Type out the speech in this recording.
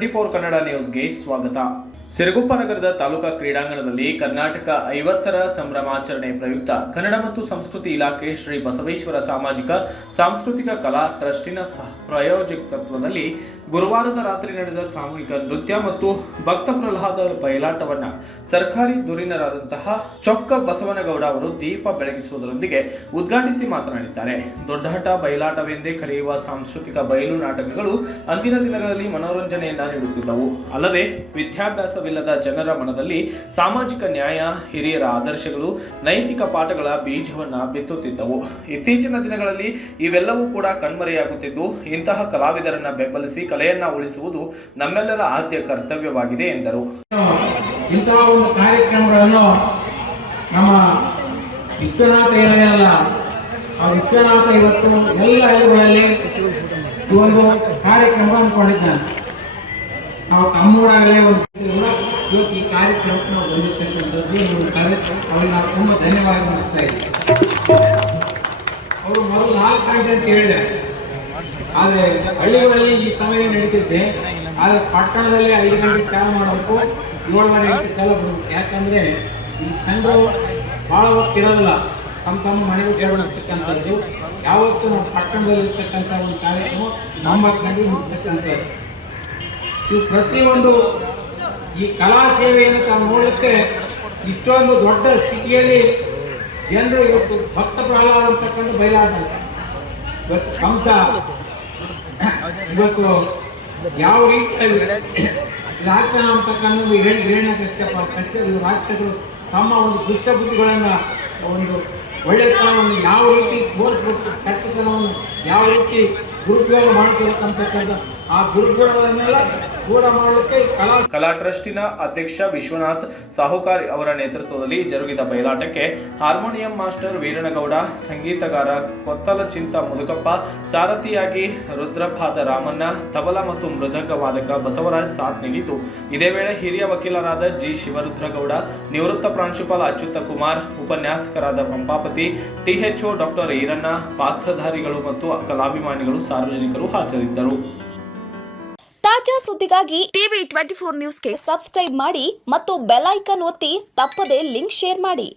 ಟಿ24 ಕನ್ನಡ ನ್ಯೂಸ್ಗೆ ಸ್ವಾಗತ. ಸಿರಗುಪ್ಪ ನಗರದ ತಾಲೂಕಾ ಕ್ರೀಡಾಂಗಣದಲ್ಲಿ ಕರ್ನಾಟಕ 50ರ ಸಂಭ್ರಮಾಚರಣೆ ಪ್ರಯುಕ್ತ ಕನ್ನಡ ಮತ್ತು ಸಂಸ್ಕೃತಿ ಇಲಾಖೆ ಶ್ರೀ ಬಸವೇಶ್ವರ ಸಾಮಾಜಿಕ ಸಾಂಸ್ಕೃತಿಕ ಕಲಾ ಟ್ರಸ್ಟಿನ ಪ್ರಾಯೋಜಕತ್ವದಲ್ಲಿ ಗುರುವಾರದ ರಾತ್ರಿ ನಡೆದ ಸಾಮೂಹಿಕ ನೃತ್ಯ ಮತ್ತು ಭಕ್ತ ಪ್ರಹ್ಲಾದ ಬಯಲಾಟವನ್ನು ಸರ್ಕಾರಿ ಧುರೀಣರಾದಂತಹ ಚೊಕ್ಕ ಬಸವನಗೌಡ ಅವರು ದೀಪ ಬೆಳಗಿಸುವುದರೊಂದಿಗೆ ಉದ್ಘಾಟಿಸಿ ಮಾತನಾಡಿದ್ದಾರೆ. ದೊಡ್ಡಾಟ ಬಯಲಾಟವೆಂದೇ ಕರೆಯುವ ಸಾಂಸ್ಕೃತಿಕ ಬಯಲು ನಾಟಕಗಳು ಅಂದಿನ ದಿನಗಳಲ್ಲಿ ಮನೋರಂಜನೆಯನ್ನ ನೀಡುತ್ತಿದ್ದವು. ಅಲ್ಲದೆ ವಿದ್ಯಾಭ್ಯಾಸವಿಲ್ಲದ ಜನರ ಮನದಲ್ಲಿ ಸಾಮಾಜಿಕ ನ್ಯಾಯ, ಹಿರಿಯರ ಆದರ್ಶಗಳು, ನೈತಿಕ ಪಾಠಗಳ ಬೀಜವನ್ನ ಬಿತ್ತುತ್ತಿದ್ದವು. ಇತ್ತೀಚಿನ ದಿನಗಳಲ್ಲಿ ಇವೆಲ್ಲವೂ ಕೂಡ ಕಣ್ಮರೆಯಾಗುತ್ತಿದ್ದು, ಇಂತಹ ಕಲಾವಿದರನ್ನ ಬೆಂಬಲಿಸಿ ಕಲೆಯನ್ನ ಉಳಿಸುವುದು ನಮ್ಮೆಲ್ಲರ ಆದ್ಯ ಕರ್ತವ್ಯವಾಗಿದೆ ಎಂದರು. ಇಂತಹ ಒಂದು ಕಾರ್ಯಕ್ರಮಗಳನ್ನು ನಮ್ಮ ವಿಶ್ವನಾಥ ಏನೆಯಲ್ಲ, ಆ ವಿಶ್ವನಾಥ ಇವತ್ತು ಎಲ್ಲ ಹಳ್ಳಿಗಳಲ್ಲಿ ಒಂದು ಕಾರ್ಯಕ್ರಮ ಅಂದ್ಕೊಂಡಿದ್ದಾನೆ. ನಾವು ತಮ್ಮೂರಾಗಲೇ ಒಂದು ಇವತ್ತು ಈ ಕಾರ್ಯಕ್ರಮಕ್ಕೆ ನಾವು ಬಂದಿರ್ತಕ್ಕಂಥದ್ದು ಒಂದು ಕಾರ್ಯಕ್ರಮ, ಅವ್ರಿಗೆ ನಾವು ತುಂಬ ಧನ್ಯವಾದ ಅನ್ನಿಸ್ತಾ ಇದ್ದೀವಿ. ಅವರು ಮೊದಲು 4 ಗಂಟೆ ಅಂತ ಹೇಳಿದೆ, ಆದರೆ ಹಳ್ಳಿಗಳಲ್ಲಿ ಈ ಸಮಯ ನಡೀತಿದ್ದೆ. ಆದರೆ ಪಟ್ಟಣದಲ್ಲಿ 5 ಗಂಟೆಗೆ ಚಾಲು ಮಾಡಬೇಕು, 7:30 ಗಂಟೆ ಚಾಲು ಮಾಡಬೇಕು. ಯಾಕಂದರೆ ಈ ಜನರು ಭಾಳ ಹೊತ್ತು ಇರೋದಿಲ್ಲ, ತಮ್ಮ ಮನೆಗೆ ಕೇಳಿರ್ತಕ್ಕಂಥದ್ದು. ಯಾವತ್ತೂ ನಾವು ಪಟ್ಟಣದಲ್ಲಿ ಇರ್ತಕ್ಕಂಥ ಒಂದು ಕಾರ್ಯಕ್ರಮ 9 ಗಂಟೆಗೆ ಮುಗಿಸ್ತಕ್ಕಂಥದ್ದು. ಇವು ಪ್ರತಿಯೊಂದು ಈ ಕಲಾ ಸೇವೆಯನ್ನು ತಾವು ನೋಡಲಿಕ್ಕೆ ಇಷ್ಟೊಂದು ದೊಡ್ಡ ಸಿಟಿಯಲ್ಲಿ ಜನರು ಇವತ್ತು ಭಕ್ತ ಪ್ರಹ್ಲಾದ ಅಂತಕ್ಕಂಥ ಬಯಲಾಟ, ಇವತ್ತು ಕಂಸ, ಇವತ್ತು ಯಾವ ರೀತಿಯಲ್ಲಿ ರಾಜ್ಯ ಅಂತಕ್ಕಂಥ ಹಿರಣ್ಯ ಕಶ್ಯಪ ರಾಜ್ಯಗಳು ತಮ್ಮ ಒಂದು ದುಷ್ಟ ಬುದ್ಧಿಗಳನ್ನು ಒಂದು ಒಳ್ಳೆತನವನ್ನು ಯಾವ ರೀತಿ ತೋರಿಸ್ಬೇಕು, ಕೆಟ್ಟತನವನ್ನು ಯಾವ ರೀತಿ ದುರುಪಯೋಗ ಮಾಡ್ಕೊಳ್ತಕ್ಕಂಥದ್ದು, ಆ ದುರುಪಯೋಗಗಳನ್ನೆಲ್ಲ ದೂರ ಮಾಡಲಿಕ್ಕೆ ಕಲಾ ಟ್ರಸ್ಟಿನ ಅಧ್ಯಕ್ಷ ವಿಶ್ವನಾಥ್ ಸಾಹುಕಾರ್ ಅವರ ನೇತೃತ್ವದಲ್ಲಿ ಜರುಗಿದ ಬಯಲಾಟಕ್ಕೆ ಹಾರ್ಮೋನಿಯಂ ಮಾಸ್ಟರ್ ವೀರನಗೌಡ, ಸಂಗೀತಗಾರ ಕೊತ್ತಲಚಿಂತ ಮುದುಕಪ್ಪ, ಸಾರಥಿಯಾಗಿ ರುದ್ರಪಾದ ರಾಮಣ್ಣ, ತಬಲ ಮತ್ತು ಮೃದಂಗ ವಾದಕ ಬಸವರಾಜ್ ಸಾಥ್ ನೀಡಿತು. ಇದೇ ವೇಳೆ ಹಿರಿಯ ವಕೀಲರಾದ ಜಿ ಶಿವರುದ್ರಗೌಡ, ನಿವೃತ್ತ ಪ್ರಾಂಶುಪಾಲ ಅಚ್ಯುತ ಕುಮಾರ್, ಉಪನ್ಯಾಸಕರಾದ ಪಂಪಾಪತಿ, ಟಿಎಚ್ಒ ಡಾಕ್ಟರ್ ಈರಣ್ಣ, ಪಾತ್ರಧಾರಿಗಳು ಮತ್ತು ಕಲಾಭಿಮಾನಿಗಳು, ಸಾರ್ವಜನಿಕರು ಹಾಜರಿದ್ದರು. ತಾಜಾ ಸುದ್ದಿಗಾಗಿ ಟಿವಿ24 ನ್ಯೂಸ್ಗೆ ಸಬ್ಸ್ಕ್ರೈಬ್ ಮಾಡಿ ಮತ್ತು ಬೆಲ್ ಐಕಾನ್ ಒತ್ತಿ ತಪ್ಪದೇ ಲಿಂಕ್ ಶೇರ್ ಮಾಡಿ.